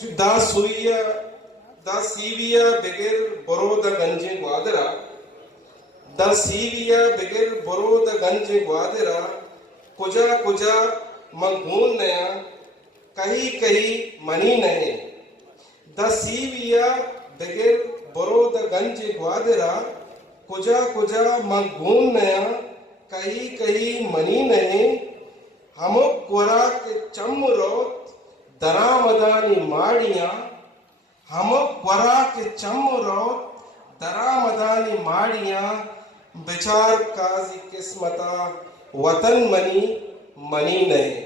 Da suya, da Sivia begir boro da ganje gwadera, da Sivia begir boro da ganje gwadera, kuja kuja mangun naya, kahi kahi mani nahe. Da Sivia begir boro da ganje gwadera, kuja kuja mangun naya, kahi kahi mani nahe. Hamok gwara ke chamurot daramadani ಮಾಡಿಯಾ ಹಮಕ್ ವರಾ ಕೆ ಚಮ್ಮರೋ ದರಾಮದಾನಿ ಮಾಡಿಯಾ बेचार काजी किस्मता वतन मनी मनी नहीं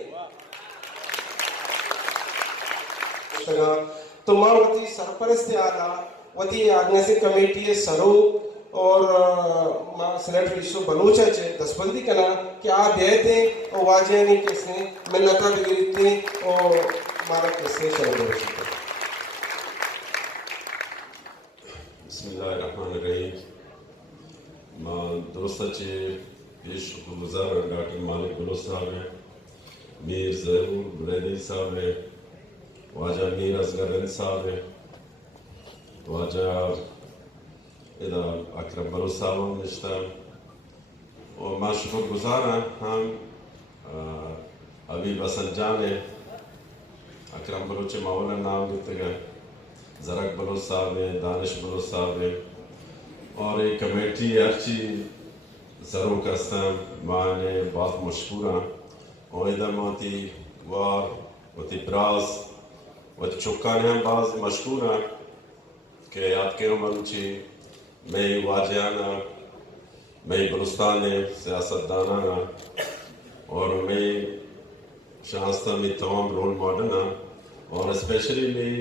तो माँ वती सरपरस्त आला वती आग्नेसिक कमेटी सरो और माँ सेनेटर विश्व बलूचा चे दसबंदी कना कि आ देते और वाजनी किसने मिन्नता बिगड़ते और मारा किसने शर्म बिस्मिल्लाहिर्रहमानिर्रहीम मां दोस्ताचे पेश शुक्रगुजार डॉक्टर मालिक बलोच साहब हैं, मीर ज़रूर बुलैदी साहब हैं, वाजा मीर असगर साहब हैं, वाजा इधर अकरम बलोच साहब निश्ता और मां शुक्रगुजार हैं हम अभी बसन जाने अकरम बलोच मावला नाम देते गए ज़रक बलोच साहब हैं, दानिश बलोच साहब हैं और एक कमेटी अर्ची ज़रूर कस्तां माने बहुत मशहूर हैं और इधर मोती वार वती ब्रास वती चुक्का ने बाज मशहूर हैं कि याद के मनुची मैं वाजियाना मैं बलुस्तान सियासतदाना और मैं शास्ता में तमाम रोल मॉडल हैं और स्पेशली मैं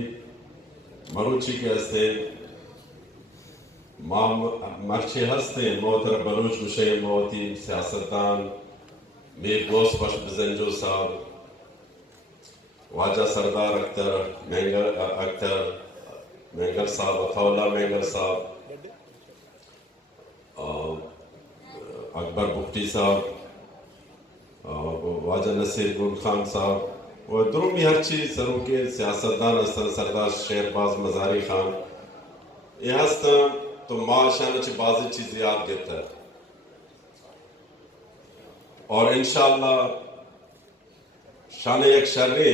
मरुची के हस्ते मर्चे हस्ते मोहतर बलूच मुशे मोती सियासतदान मीर गोस पश बजंजो साहब वाजा सरदार अख्तर मेंगर साहब अफौला मेंगर साहब अकबर बुख्ती साहब वाजा नसीर गुल खान साहब और दुरुमी हर चीज सरों के सियासतदान हस्ता सरदार शेरबाज मजारी खान ये हस्ता तो माँ शान बाज़ी चीज़ याद देता है और इंशाअल्लाह शान एक शर्री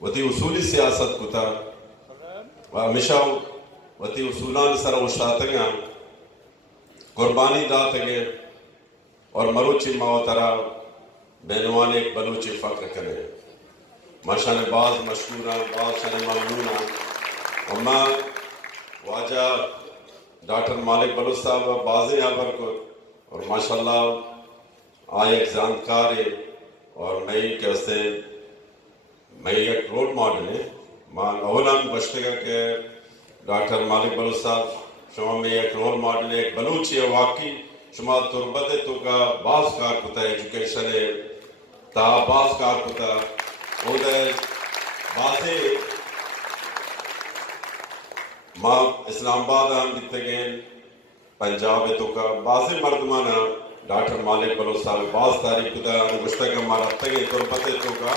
वती उसूली सियासत कुता व हमेशा वती उसूलान सर उशातगा कुर्बानी दातगे और मरुची मावतरा बेनवान एक बलूची फ़क्र करे माँ शान बाज मशहूरा बाज शान ममनूना और माँ वाजा डॉक्टर मालिक बलूच साहब बाज़े यहाँ पर को और माशाल्लाह आए एक जानकार है और मैं कहते मैं एक रोल मॉडल है मां अवलान बश्तेगा के डॉक्टर मालिक बलूच साहब शुमा में एक रोल मॉडल है एक बलूची है वाकई शुमा तुरबत तो का बास कार कुता एजुकेशन है ता बास कार कुता उधर बासे माँ इस्लामाबाद हम दिखते गए पंजाब तो का बाज़े मर्दमाना डॉक्टर मालिक बलोच साहब बाज़ तारीख खुदा गुश्ता का मारा तगे तो पते तो का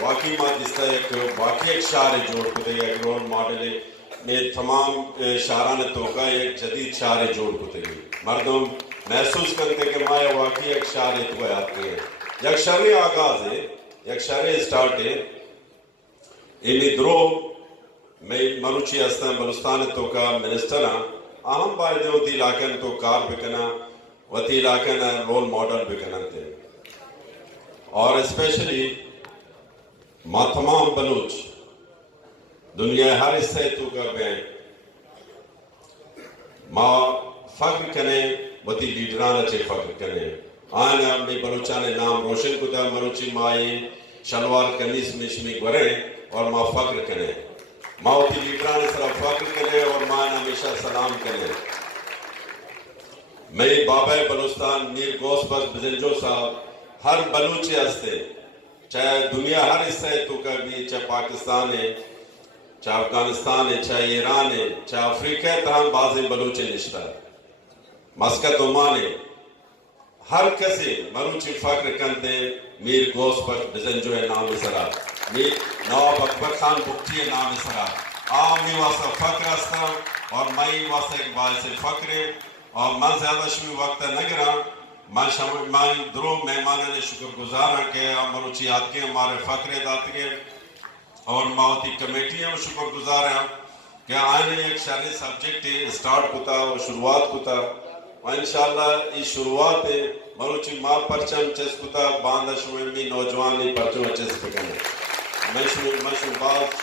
वाकई माँ जिसका एक वाकई एक शार जोड़ खुदे एक रोल मॉडल में तमाम शारा ने तो का एक जदीद शार जोड़ खुदे मर्दम महसूस करते कि माँ वाकई एक शार तो आते हैं एक शर्य आगाज़ है एक शर्य स्टार्ट है इन्हीं द्रो मैं मनुची हस्ता बलुस्तान तो का मिनिस्टर हाँ अहम बायदे वती इलाकन तो कार बिकना वती इलाकन रोल मॉडल बिकना थे और स्पेशली माँ तमाम बलूच दुनिया हर हिस्से तो का बैंक माँ फ़क्र कने वती लीडरान अच्छे फ़क्र कने आना मैं बलूचा ने नाम रोशन कुदा मनुची माई शलवार कमीज मिशमी गरे और माँ फ़क्र कने मावती लीडरान सरा फ़क्र करे और मां हमेशा सलाम करे मैं बाबा बलुस्तान मीर गोस बस बजंजो साहब हर बलूची हस्ते चाहे दुनिया हर हिस्से तो का भी चाहे पाकिस्तान है चाहे अफगानिस्तान है चाहे ईरान है चाहे अफ्रीका है तहां बाज़े बलूची निश्ता मस्कत ओमान है हर कसे मरुची फ़क्र करते मीर गोस बस बजंजो है नाम सरा می نواب اکبر خان بکتی نام سرا آمی واسطہ فخر استا اور مائی واسطہ ایک باعث فخر اور من زیادہ شمی وقت نگرا من درو مہمان نے شکر گزار ہیں کہ مروچی آت کے ہمارے فخر دات کے اور ماوتی کمیٹی میں شکر گزار ہیں کہ آئین ایک شہری سبجیکٹ سٹارٹ کتا اور شروعات کتا اور انشاءاللہ یہ شروعات مروچی ماں پرچم چیز کتا باندہ شمی نوجوان نہیں پرچم چیز پکنے میں شمی بات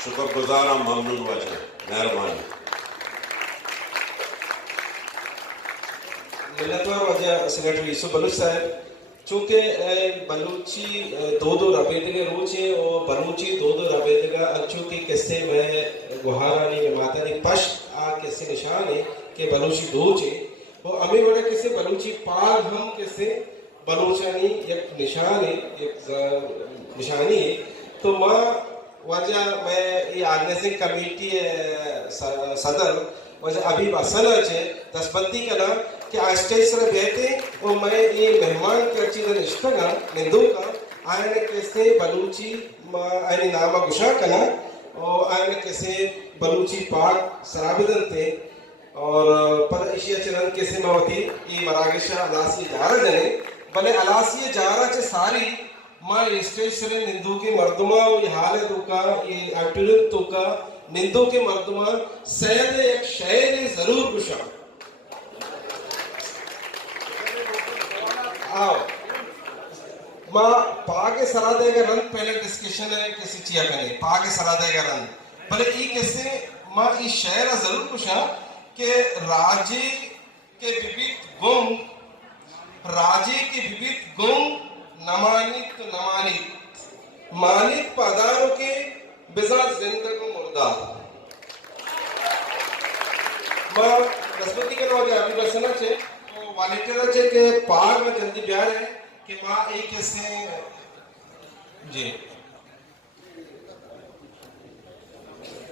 شکر گزار ہوں ممنون وجہ مہربانی ملتوار وجہ سیکرٹری یوسف بلوچ صاحب چونکہ بلوچی دو ربیدگے روچے اور بلوچی دو ربیدگا چونکہ کسے میں گوہارانی میں ماتانی پش آ کسے نشان ہے کہ بلوچی دو چے اور امی بڑے کسے بلوچی پار ہم کسے بلوچانی ایک نشان ہے ایک نشانی ہے تو ماں وجہ میں یہ آرگنائزنگ کمیٹی صدر وجہ ابھی بسنا چھے دسبندی کنا کہ آسٹیج سر بیٹھے اور میں یہ مہمان کرچی دا نشتگا نندو کا آئینے کیسے بلوچی آئینے نامہ گشا کنا اور آئینے کیسے بلوچی پاک سرابدن تھے اور پر اشیاء چرن کیسے موتی یہ مراگشہ علاسی جارہ جنے بلے علاسی جارہ چے ساری ماں اسٹیج سر نندو کے مردمہ یہ حال تو کا یہ ایپٹیلت تو کا نندو کے مردمہ سید ایک شعر ضرور گشا آؤ ماں پاک سرادے کا رن پہلے ڈسکشن ہے کسی چیا کرنے پاک سرادے کا رن بلے یہ کیسے ماں یہ شعر ضرور گشا کہ راجے کے بیبیت گم راجے کے بیبیت گم نمانیت نمانیت مانیت پاداروں کے بزار زندگو مردار ماں رسپتی کے نوجہ ابھی بسنا چھے والیٹر چھے کہ پاک میں جلدی بیار ہے کہ ماں ایک ایسے جی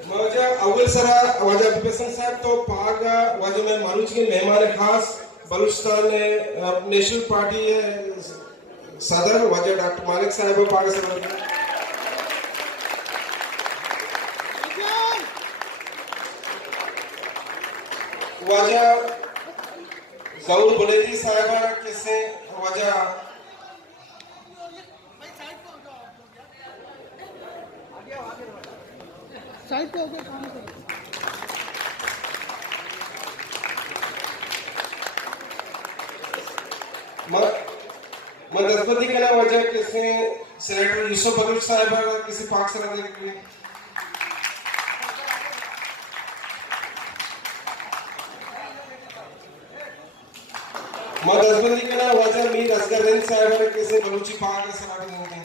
موجہ اول سرا وجہ ابھی بسن صاحب تو پاک وجہ میں مروچ کے مہمان خاص بلوچستان نیشنل پارٹی صدر وجہ ڈاکٹر مالک صاحب پاک صدر وجہ ضرور بلیدی صاحبہ کسے وجہ سائٹ پہ ہو گئے کام کرو میں دسپتی کہنا وجہ کسی سیکرٹری یوسف بلوچ صاحب کسی پاک سرحد دیکھ لیں میں دسپتی کہنا وجہ میر اصغر رند صاحب کسی بلوچی پاک سرحد دیکھ لیں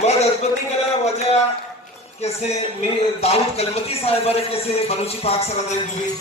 میں دسپتی کہنا وجہ کیسے داؤد کلمتی صاحب کیسے بلوچی پاک سرحد دیکھ لیں